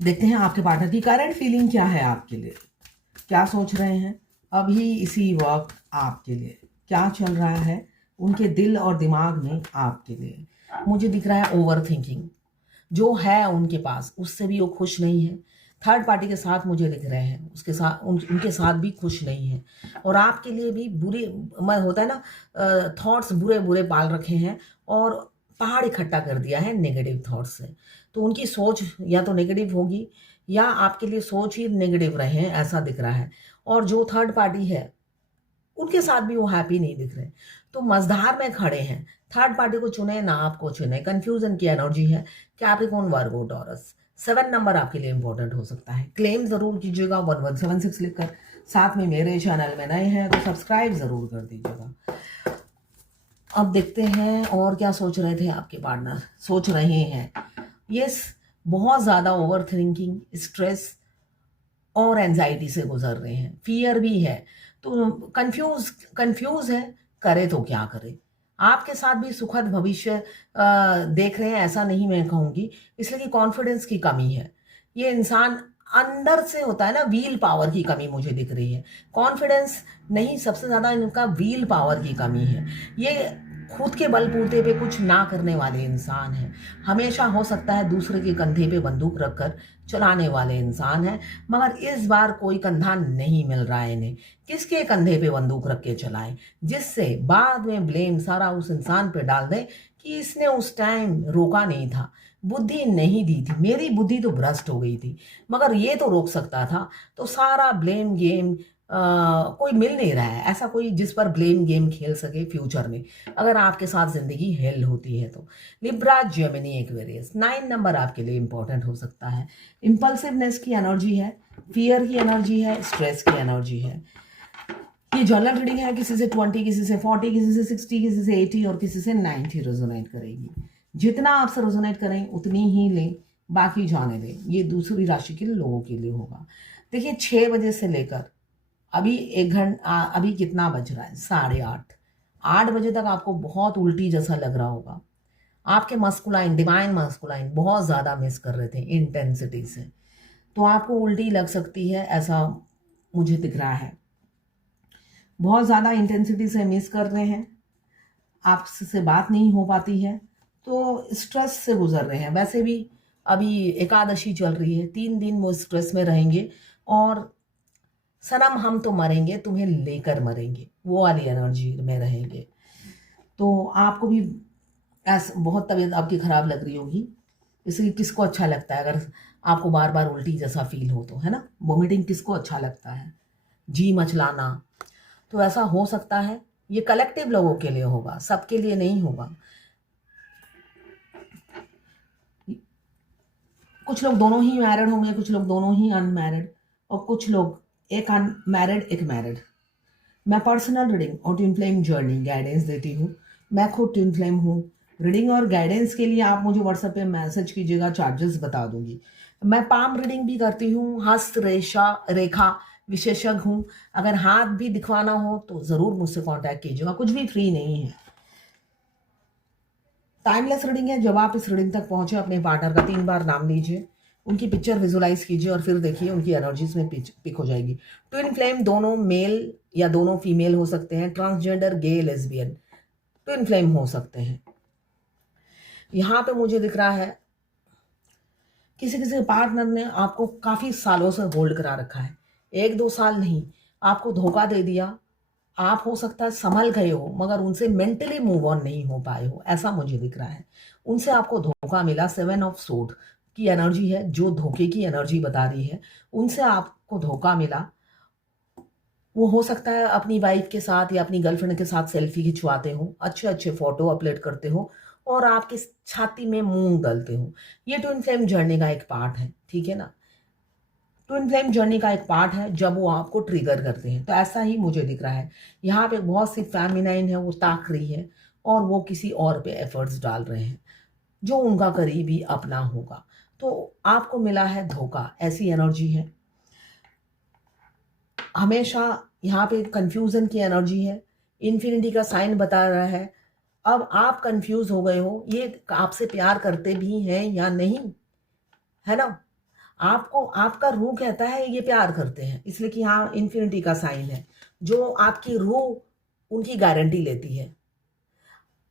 देखते हैं आपके पार्टनर की करंट फीलिंग क्या है आपके लिए, क्या सोच रहे हैं अभी इसी वक्त आपके लिए, क्या चल रहा है उनके दिल और दिमाग में आपके लिए। मुझे दिख रहा है ओवर थिंकिंग जो है उनके पास, उससे भी वो खुश नहीं है। थर्ड पार्टी के साथ मुझे दिख रहे हैं, उसके साथ उनके साथ भी खुश नहीं है। और आपके लिए भी बुरे मैं होता है ना, थॉट्स बुरे बुरे पाल रखे हैं और पहाड़ इकट्ठा कर दिया है नेगेटिव थॉट्स से। तो उनकी सोच या तो नेगेटिव होगी या आपके लिए सोच ही नेगेटिव रहे हैं, ऐसा दिख रहा है। और जो थर्ड पार्टी है उनके साथ भी वो हैप्पी नहीं दिख रहे। तो मझधार में खड़े हैं। थर्ड पार्टी को चुने ना आपको चुने, कंफ्यूजन की एनर्जी है। कैप्रिकॉर्न, वर्गो, टॉरस। 7 नंबर आपके लिए इंपॉर्टेंट हो सकता है। क्लेम जरूर कीजिएगा 1176 लिखकर। साथ में मेरे चैनल में नए हैं तो सब्सक्राइब जरूर कर दीजिएगा। अब देखते हैं और क्या सोच रहे थे आपके पार्टनर, सोच रहे हैं। यस, बहुत ज़्यादा ओवर थिंकिंग, स्ट्रेस और एंजाइटी से गुजर रहे हैं। फियर भी है, तो कंफ्यूज है, करे तो क्या करे। आपके साथ भी सुखद भविष्य देख रहे हैं, ऐसा नहीं मैं कहूंगी, इसलिए कि कॉन्फिडेंस की कमी है। ये इंसान अंदर से होता है ना, व्हील पावर की कमी मुझे दिख रही है। कॉन्फिडेंस नहीं, सबसे ज्यादा इनका व्हील पावर की कमी है। ये खुद के बलबूते पे कुछ ना करने वाले इंसान हैं। हमेशा हो सकता है दूसरे के कंधे पे बंदूक रखकर चलाने वाले इंसान हैं, मगर इस बार कोई कंधा नहीं मिल रहा है इन्हें। किसके कंधे पे बंदूक रख के चलाएं, जिससे बाद में ब्लेम सारा उस इंसान पे डाल दें कि इसने उस टाइम रोका नहीं था, बुद्धि नहीं दी थी, मेरी बुद्धि तो भ्रष्ट हो गई थी, मगर ये तो रोक सकता था। तो सारा ब्लेम गेम कोई मिल नहीं रहा है, ऐसा कोई जिस पर ब्लेम गेम खेल सके फ्यूचर में, अगर आपके साथ जिंदगी हेल होती है तो। Libra, Gemini, Aquarius. 9 नंबर आपके लिए इंपॉर्टेंट हो सकता है। इंपल्सिवनेस की एनर्जी है, फियर की एनर्जी है, स्ट्रेस की एनर्जी है। ये जनरल रीडिंग है, किसी से 20, किसी से 40, किसी से 60, किसी से 80 और किसी से 90 रेजोनेट करेगी। जितना आपसे रेजोनेट करें उतनी ही लें, बाकी जाने दें। ये दूसरी राशि के लोगों के लिए होगा। देखिए, 6 बजे से लेकर अभी 1 घंटा, अभी कितना बज रहा है, 8:30। 8 बजे तक आपको बहुत उल्टी जैसा लग रहा होगा। आपके मस्कुलाइन, डिवाइन मस्कुलाइन बहुत ज़्यादा मिस कर रहे थे इंटेंसिटी से, तो आपको उल्टी लग सकती है, ऐसा मुझे दिख रहा है। बहुत ज़्यादा इंटेंसिटी से मिस कर रहे हैं, आपसे बात नहीं हो पाती है, तो स्ट्रेस से गुजर रहे हैं। वैसे भी अभी एकादशी चल रही है, 3 दिन वो स्ट्रेस में रहेंगे और सनम हम तो मरेंगे तुम्हें लेकर मरेंगे, वो वाली एनर्जी में रहेंगे। तो आपको भी ऐसा बहुत तबीयत आपकी खराब लग रही होगी। इसलिए किसको अच्छा लगता है अगर आपको बार बार उल्टी जैसा फील हो तो, है ना। वोमिटिंग किसको अच्छा लगता है, जी मचलाना। तो ऐसा हो सकता है, ये कलेक्टिव लोगों के लिए होगा, सबके लिए नहीं होगा। कुछ लोग दोनों ही मैरिड होंगे, कुछ लोग दोनों ही अनमैरिड, और कुछ लोग एक अनमैरिड एक मैरिड। मैं पर्सनल रीडिंग और ट्विन फ्लेम जर्नी गाइडेंस देती हूँ। मैं खुद ट्विन फ्लेम हूँ। रीडिंग और गाइडेंस के लिए आप मुझे व्हाट्सएप पे मैसेज कीजिएगा, चार्जेस बता दूंगी। मैं पाम रीडिंग भी करती हूँ, हस्त रेशा रेखा विशेषज्ञ हूँ। अगर हाथ भी दिखवाना हो तो ज़रूर मुझसे कांटेक्ट कीजिएगा, कुछ भी फ्री नहीं है। टाइमलेस रीडिंग है। जब आप इस रीडिंग तक पहुंचे, अपने पार्टनर का 3 बार नाम लीजिए, उनकी पिक्चर विजुलाइज कीजिए और फिर देखिए उनकी एनर्जीज में पिक हो जाएगी। ट्विन फ्लेम दोनों मेल या दोनों फीमेल हो सकते हैं, ट्रांसजेंडर, गे, लेस्बियन ट्विन फ्लेम हो सकते हैं। यहाँ पे मुझे दिख रहा है किसी किसी पार्टनर ने आपको काफी सालों से होल्ड करा रखा है, 1-2 साल नहीं, आपको धोखा दे दिया। आप हो सकता है संभल गए हो, मगर उनसे मेंटली मूव ऑन नहीं हो पाए हो, ऐसा मुझे दिख रहा है। उनसे आपको धोखा मिला। 7 ऑफ सोर्ड की एनर्जी है, जो धोखे की एनर्जी बता रही है। उनसे आपको धोखा मिला। वो हो सकता है अपनी वाइफ के साथ या अपनी गर्लफ्रेंड के साथ सेल्फी खिंचवाते हो, अच्छे अच्छे फोटो अपलोड करते हो और आपकी छाती में मूंग डालते हो। ये ट्विन फ्लेम जर्नी का एक पार्ट है, ठीक है ना। ट्विन फ्लेम जर्नी का एक पार्ट है जब वो आपको ट्रिगर करते हैं, तो ऐसा ही मुझे दिख रहा है। यहाँ पे बहुत सी फेमिनाइन है, वो ताक रही है और वो किसी और पे एफर्ट्स डाल रहे हैं जो उनका करीबी अपना होगा। तो आपको मिला है धोखा, ऐसी एनर्जी है। हमेशा यहाँ पे कंफ्यूजन की एनर्जी है। इन्फिनिटी का साइन बता रहा है। अब आप कंफ्यूज हो गए हो, ये आपसे प्यार करते भी हैं या नहीं, है ना। आपको आपका रूह कहता है ये प्यार करते हैं, इसलिए कि हाँ इन्फिनिटी का साइन है, जो आपकी रूह उनकी गारंटी लेती है।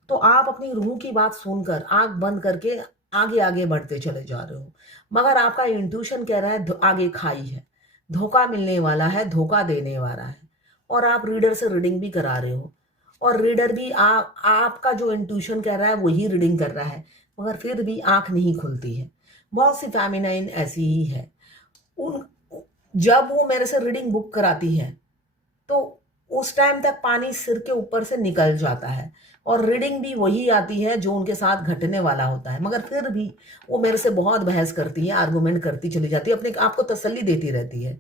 तो आप अपनी रूह की बात सुनकर आंख बंद करके आगे आगे बढ़ते चले जा रहे हो, मगर आपका इंट्यूशन कह रहा है आगे खाई है, धोखा मिलने वाला है, धोखा देने वाला है। और आप रीडर से रीडिंग भी करा रहे हो, और रीडर भी आपका जो इंट्यूशन कह रहा है वही रीडिंग कर रहा है, मगर फिर भी आंख नहीं खुलती है। बहुत सी फेमिनाइन ऐसी ही है। उन जब वो मेरे से रीडिंग बुक कराती है तो उस टाइम तक पानी सिर के ऊपर से निकल जाता है, और रीडिंग भी वही आती है जो उनके साथ घटने वाला होता है, मगर फिर भी वो मेरे से बहुत बहस करती है, आर्गुमेंट करती चली जाती है, अपने आप को तसल्ली देती रहती है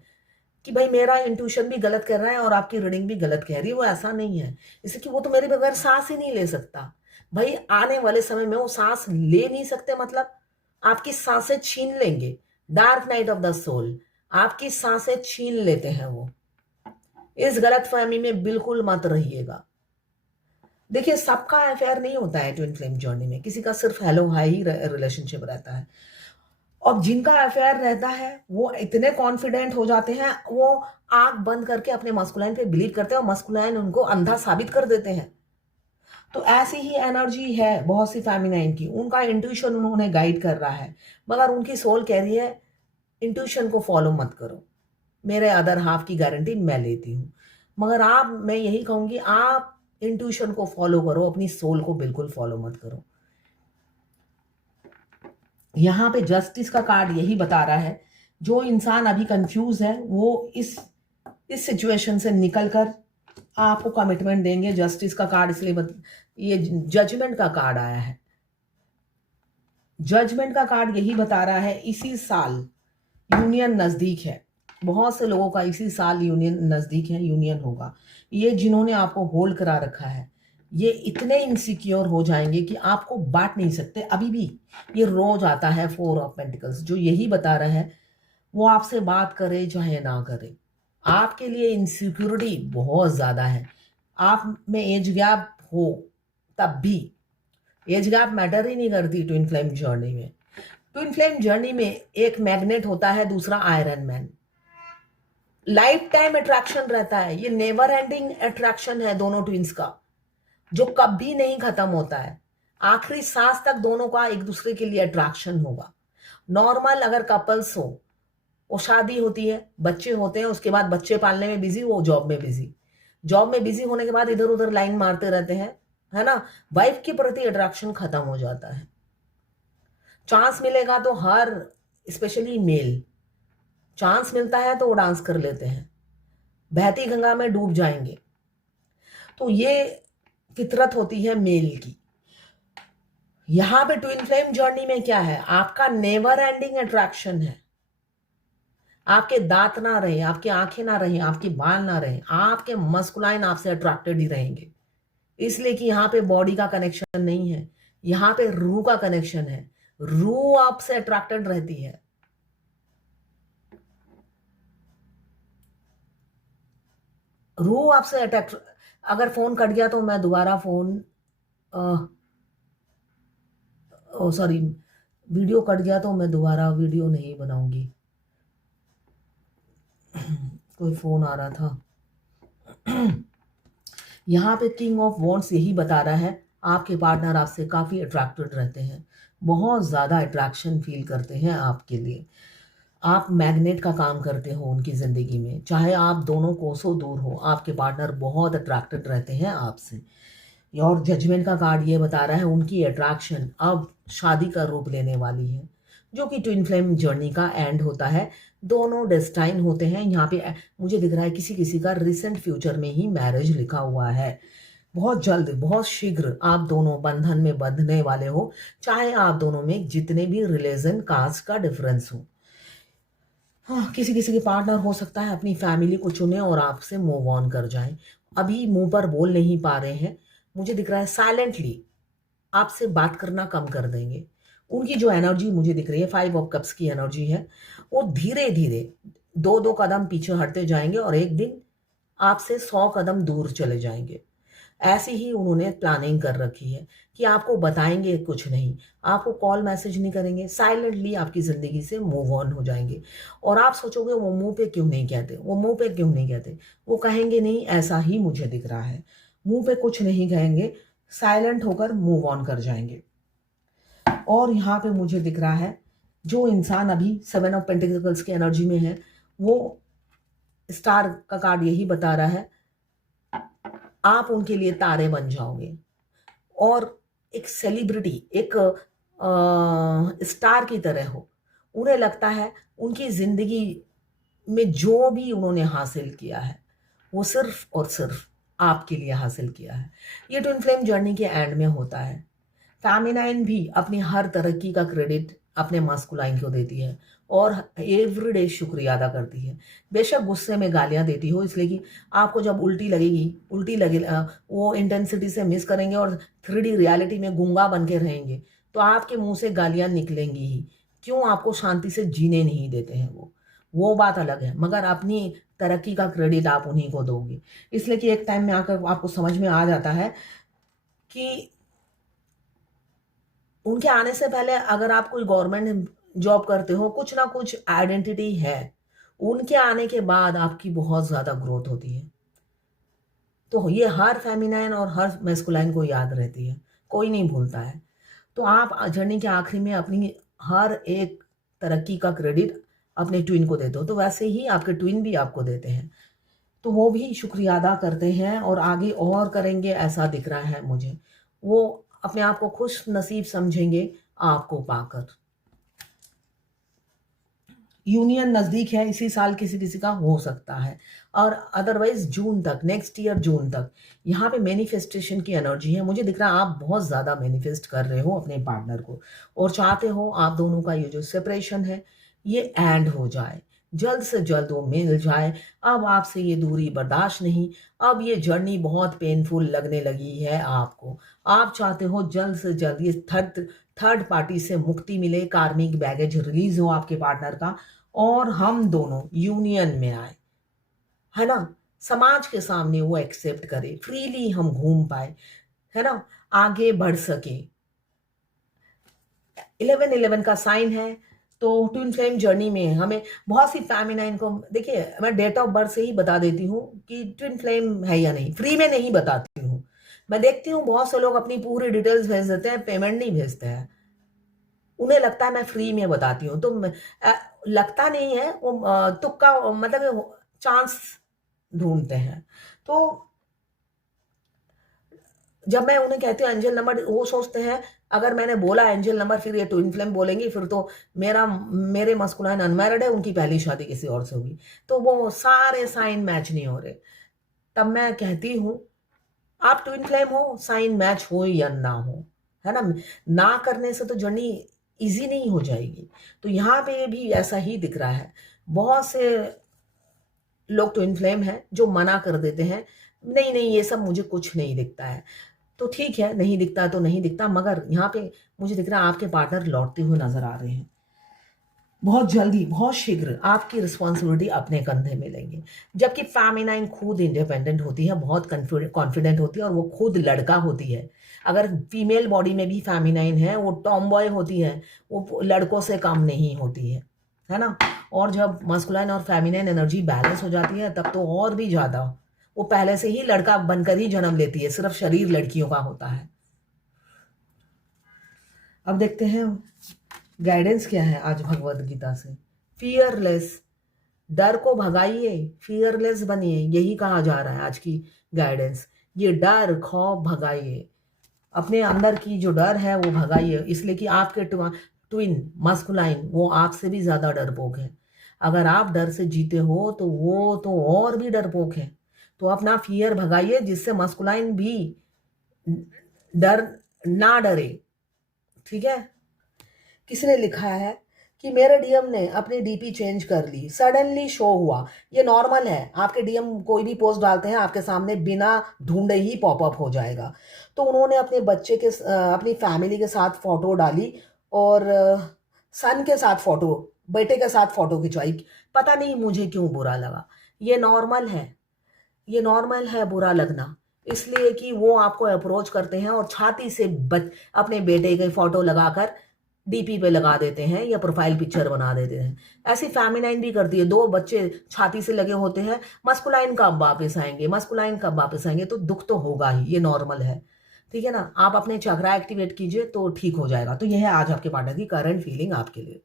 कि भाई मेरा इंट्यूशन भी गलत कर रहा है और आपकी रीडिंग भी गलत कह रही है। वो ऐसा नहीं है, इसलिए कि वो तो मेरे बगैर सांस ही नहीं ले सकता। भाई आने वाले समय में वो सांस ले नहीं सकते, मतलब आपकी सांसें छीन लेंगे। Dark night of the soul, आपकी सांसें छीन लेते हैं वो। इस गलतफहमी में बिल्कुल मत रहिएगा। देखिए, सबका अफेयर नहीं होता है ट्विन फ्लेम जर्नी में, किसी का सिर्फ हेलो हाई ही रिलेशनशिप रहता है। और जिनका अफेयर रहता है वो इतने कॉन्फिडेंट हो जाते हैं, वो आंख बंद करके अपने मस्कुलाइन पे बिलीव करते हैं और मस्कुलाइन उनको अंधा साबित कर देते हैं। तो ऐसी ही एनर्जी है बहुत सी फेमिनाइन की, उनका इंट्यूशन उन्होंने गाइड कर रहा है, मगर उनकी सोल कह रही है इंट्यूशन को फॉलो मत करो, मेरे अदर हाफ की गारंटी मैं लेती हूँ। मगर मैं यही कहूंगी, आप इंट्यूशन को फॉलो करो, अपनी सोल को बिल्कुल फॉलो मत करो। यहाँ पे जस्टिस का कार्ड यही बता रहा है, जो इंसान अभी कंफ्यूज है वो इस सिचुएशन से निकलकर आपको कमिटमेंट देंगे। जस्टिस का कार्ड इसलिए ये जजमेंट का कार्ड आया है। जजमेंट का कार्ड यही बता रहा है, इसी साल यूनियन नजदीक है। बहुत से लोगों का इसी साल यूनियन नजदीक है, यूनियन होगा। ये जिन्होंने आपको होल्ड करा रखा है, ये इतने इनसिक्योर हो जाएंगे कि आपको बांट नहीं सकते अभी भी। ये रोज आता है 4 ऑफ पेंटिकल्स, जो यही बता रहा है वो आपसे बात करे चाहे ना करे। आपके लिए इनसिक्योरिटी बहुत ज्यादा है। आप में एज गैप हो तब भी एज गैप मैटर ही नहीं करती ट्विन फ्लेम जर्नी में। ट्विन फ्लेम जर्नी में एक मैग्नेट होता है, दूसरा iron man. Life time attraction रहता है, ये नेवर एंडिंग अट्रैक्शन है दोनों ट्विंस का, जो कभी नहीं खत्म होता है। आखिरी सांस तक दोनों का एक दूसरे के लिए अट्रैक्शन होगा। नॉर्मल अगर कपल्स हो, वो शादी होती है, बच्चे होते हैं, उसके बाद बच्चे पालने में बिजी, वो जॉब में बिजी। जॉब में बिजी होने के बाद इधर उधर लाइन मारते रहते हैं, है ना। वाइफ के प्रति अट्रैक्शन खत्म हो जाता है। चांस मिलेगा तो हर, स्पेशली मेल, चांस मिलता है तो वो डांस कर लेते हैं, बहती गंगा में डूब जाएंगे। तो ये फितरत होती है मेल की। यहां पे ट्विन फ्लेम जर्नी में क्या है, आपका नेवर एंडिंग अट्रैक्शन है। आपके दांत ना रहे, आपकी आंखें ना रहे, आपके बाल ना रहे, आपके मस्कुलाइन आपसे अट्रैक्टेड ही रहेंगे। इसलिए कि यहाँ पे बॉडी का कनेक्शन नहीं है, यहाँ पे रूह का कनेक्शन है। रूह आपसे अट्रैक्टेड रहती है। रूह आपसे अट्रैक्ट, अगर फोन कट गया तो मैं दोबारा फोन, सॉरी, वीडियो कट गया तो मैं दोबारा वीडियो नहीं बनाऊंगी। कोई फोन आ रहा था। यहाँ पे किंग ऑफ वॉन्ड्स यही बता रहा है, आपके पार्टनर आपसे काफी अट्रैक्टेड रहते हैं, बहुत ज्यादा अट्रैक्शन फील करते हैं आपके लिए। आप मैग्नेट का काम करते हो उनकी जिंदगी में, चाहे आप दोनों कोसों दूर हो, आपके पार्टनर बहुत अट्रैक्टेड रहते हैं आपसे। और जजमेंट का कार्ड ये बता रहा है, उनकी अट्रैक्शन अब शादी का रूप लेने वाली है, जो कि ट्विन फ्लेम जर्नी का एंड होता है। दोनों डेस्टाइन होते हैं। यहाँ पे मुझे दिख रहा है किसी किसी का रिसेंट फ्यूचर में ही मैरिज लिखा हुआ है। बहुत जल्द, बहुत शीघ्र आप दोनों बंधन में बंधने वाले हो, चाहे आप दोनों में जितने भी रिलीजन कास्ट का डिफरेंस हो। हाँ, किसी किसी के पार्टनर हो सकता है अपनी फैमिली को चुने और आपसे मूव ऑन कर जाएं। अभी मुंह पर बोल नहीं पा रहे हैं, मुझे दिख रहा है साइलेंटली आपसे बात करना कम कर देंगे। उनकी जो एनर्जी मुझे दिख रही है 5 ऑफ कप्स की एनर्जी है, वो धीरे धीरे 2-2 कदम पीछे हटते जाएंगे और एक दिन आपसे 100 कदम दूर चले जाएंगे। ऐसी ही उन्होंने प्लानिंग कर रखी है कि आपको बताएंगे कुछ नहीं, आपको कॉल मैसेज नहीं करेंगे, साइलेंटली आपकी ज़िंदगी से मूव ऑन हो जाएंगे। और आप सोचोगे वो मुंह पे क्यों नहीं कहते, वो मुंह पे क्यों नहीं कहते, वो कहेंगे नहीं ऐसा ही मुझे दिख रहा है, मुंह पे कुछ नहीं कहेंगे, साइलेंट होकर मूव ऑन कर जाएंगे। और यहाँ पे मुझे दिख रहा है जो इंसान अभी 7 ऑफ पेंटिकल्स की एनर्जी में है, वो स्टार का कार्ड यही बता रहा है आप उनके लिए तारे बन जाओगे और एक सेलिब्रिटी, एक स्टार की तरह हो। उन्हें लगता है उनकी जिंदगी में जो भी उन्होंने हासिल किया है वो सिर्फ और सिर्फ आपके लिए हासिल किया है। ये ट्विन फ्लेम जर्नी के एंड में होता है। फेमिनाइन भी अपनी हर तरक्की का क्रेडिट अपने मास्कुलाइन को देती है और एवरीडे शुक्रिया अदा करती है। बेशक गुस्से में गालियां देती हो, इसलिए कि आपको जब उल्टी लगे वो इंटेंसिटी से मिस करेंगे और 3D रियलिटी में गूंगा बन के रहेंगे तो आपके मुंह से गालियां निकलेंगी ही। क्यों आपको शांति से जीने नहीं देते हैं वो बात अलग है, मगर अपनी तरक्की का क्रेडिट आप उन्हीं को दोगे। इसलिए कि एक टाइम में आकर आपको समझ में आ जाता है कि उनके आने से पहले अगर आप कोई गवर्नमेंट जॉब करते हो, कुछ ना कुछ आइडेंटिटी है, उनके आने के बाद आपकी बहुत ज्यादा ग्रोथ होती है। तो ये हर फेमिनाइन और हर मैस्कुलाइन को याद रहती है, कोई नहीं भूलता है। तो आप जर्नी के आखिरी में अपनी हर एक तरक्की का क्रेडिट अपने ट्विन को देते हो, तो वैसे ही आपके ट्विन भी आपको देते हैं, तो वो भी शुक्रिया अदा करते हैं और आगे और करेंगे ऐसा दिख रहा है मुझे। वो अपने आप को खुश नसीब समझेंगे आपको पाकर। यूनियन नजदीक है, इसी साल किसी किसी का हो सकता है और अदरवाइज जून तक, नेक्स्ट ईयर जून तक। यहाँ पे मैनिफेस्टेशन की एनर्जी है, मुझे दिख रहा है आप बहुत ज्यादा मैनिफेस्ट कर रहे हो अपने पार्टनर को और चाहते हो आप दोनों का ये जो सेपरेशन है ये एंड हो जाए, जल्द से जल्द वो मिल जाए। अब आपसे ये दूरी बर्दाश्त नहीं, अब ये जर्नी बहुत पेनफुल लगने लगी है आपको। आप चाहते हो जल्द से जल्द ये थर्ड पार्टी से मुक्ति मिले, कार्मिक बैगेज रिलीज हो आपके पार्टनर का और हम दोनों यूनियन में आए, है ना। समाज के सामने वो एक्सेप्ट करे, फ्रीली हम घूम पाए, है ना, आगे बढ़ सके। 1111 का साइन है, तो ट्विन फ्लेम जर्नी में हमें बहुत सी फेमिनाइन को, देखिए मैं डेट ऑफ बर्थ से ही बता देती हूँ कि ट्विन फ्लेम है या नहीं, फ्री में नहीं बताती हूँ। मैं देखती हूँ बहुत से लोग अपनी पूरी डिटेल्स भेज देते हैं, पेमेंट नहीं भेजते हैं। उन्हें लगता है मैं फ्री में बताती हूँ, तो लगता नहीं है, वो तुक्का मतलब चांस ढूंढते हैं। तो जब मैं उन्हें कहती हूँ एंजल नंबर, वो सोचते हैं अगर मैंने बोला एंजल नंबर फिर ये ट्विन फ्लेम बोलेंगी, फिर तो मेरे मस्कुलाइन अनमैरिड है, उनकी पहली शादी किसी और से होगी, तो वो सारे साइन मैच नहीं हो रहे। तब मैं कहती हूँ आप ट्विन फ्लेम हो, साइन मैच हो या ना हो, है ना करने से तो जर्नी इजी नहीं हो जाएगी। तो यहाँ पे भी ऐसा ही दिख रहा है, बहुत से लोग ट्विन फ्लेम हैं जो मना कर देते हैं, नहीं नहीं ये सब मुझे कुछ नहीं दिखता है। तो ठीक है, नहीं दिखता तो नहीं दिखता, मगर यहाँ पे मुझे दिख रहा है आपके पार्टनर लौटते हुए नजर आ रहे हैं। बहुत जल्दी, बहुत शीघ्र आपकी रिस्पॉन्सिबिलिटी अपने कंधे में लेंगे। जबकि फेमिनाइन खुद इंडिपेंडेंट होती है, बहुत कॉन्फिडेंट होती है और वो खुद लड़का होती है। अगर फीमेल बॉडी में भी फेमिनाइन है, वो टॉम बॉय होती है, वो लड़कों से कम नहीं होती है ना। और जब मस्कुलाइन और फेमिनाइन एनर्जी बैलेंस हो जाती है तब तो और भी ज्यादा, वो पहले से ही लड़का बनकर ही जन्म लेती है, सिर्फ शरीर लड़कियों का होता है। अब देखते हैं गाइडेंस क्या है आज भगवत गीता से। फियरलेस, डर को भगाइए, फियरलेस बनिए, यही कहा जा रहा है आज की गाइडेंस। ये डर खौफ भगाइए, अपने अंदर की जो डर है वो भगाइए, इसलिए कि आपके ट्विन मस्कुलाइन वो आपसे भी ज्यादा डरपोक है। अगर आप डर से जीते हो तो वो तो और भी डरपोक है। तो अपना फियर भगाइए जिससे मस्कुलाइन भी डर ना डरे, ठीक है। किसी ने लिखा है कि मेरे डीएम ने अपनी डीपी चेंज कर ली, सडनली शो हुआ। ये नॉर्मल है, आपके डीएम कोई भी पोस्ट डालते हैं आपके सामने बिना ढूंढे ही पॉपअप हो जाएगा। तो उन्होंने अपने बच्चे के अपनी फैमिली के साथ फोटो डाली और सन के साथ फोटो, बेटे के साथ फोटो खिंचवाई। पता नहीं मुझे क्यों बुरा लगा। ये नॉर्मल है, ये नॉर्मल है बुरा लगना, इसलिए कि वो आपको अप्रोच करते हैं और छाती से अपने बेटे की फोटो लगाकर डीपी पे लगा देते हैं या प्रोफाइल पिक्चर बना देते हैं। ऐसी फेमिनाइन भी करती है, दो बच्चे छाती से लगे होते हैं, मस्कुलाइन कब वापस आएंगे, मस्कुलाइन कब वापस आएंगे, तो दुख तो होगा ही, ये नॉर्मल है। ठीक है ना, आप अपने चक्रा एक्टिवेट कीजिए तो ठीक हो जाएगा। तो यह है आज आपके पार्टनर की करंट फीलिंग आपके लिए।